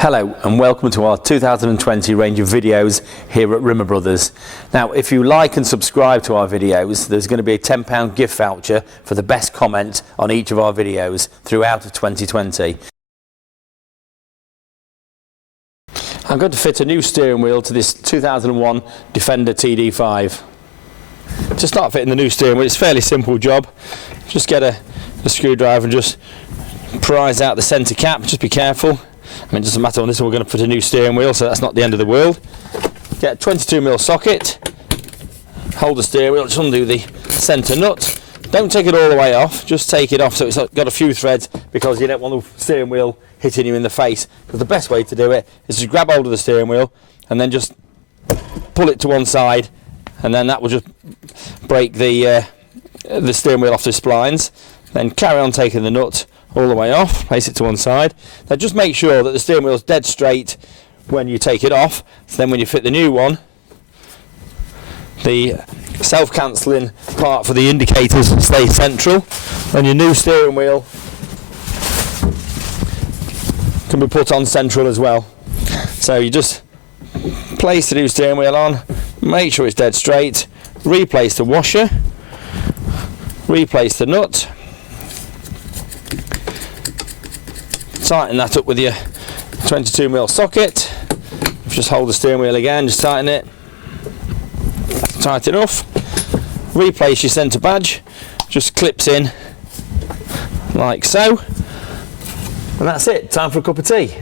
Hello and welcome to our 2020 range of videos here at Rimmer Brothers. Now if you like and subscribe to our videos, there's going to be a £10 gift voucher for the best comment on each of our videos throughout 2020. I'm going to fit a new steering wheel to this 2001 Defender TD5. To start fitting the new steering wheel, it's a fairly simple job. Just get a screwdriver and just prise out the centre cap. Just be careful. I mean, it doesn't matter on this one, we're going to put a new steering wheel, so that's not the end of the world. Get a 22mm socket, hold the steering wheel, just undo the centre nut. Don't take it all the way off, just take it off so it's got a few threads, because you don't want the steering wheel hitting you in the face. Because the best way to do it is to grab hold of the steering wheel and then just pull it to one side, and then that will just break the steering wheel off the splines. Then carry on taking the nut all the way off, place it to one side. Now just make sure that the steering wheel is dead straight when you take it off, so then when you fit the new one, the self-cancelling part for the indicators stays central, and your new steering wheel can be put on central as well. So you just place the new steering wheel on, make sure it's dead straight, replace the washer, replace the nut, tighten that up with your 22mm socket. Just hold the steering wheel again, just tighten it. Tight enough. Replace your centre badge. Just clips in like so. And that's it. Time for a cup of tea.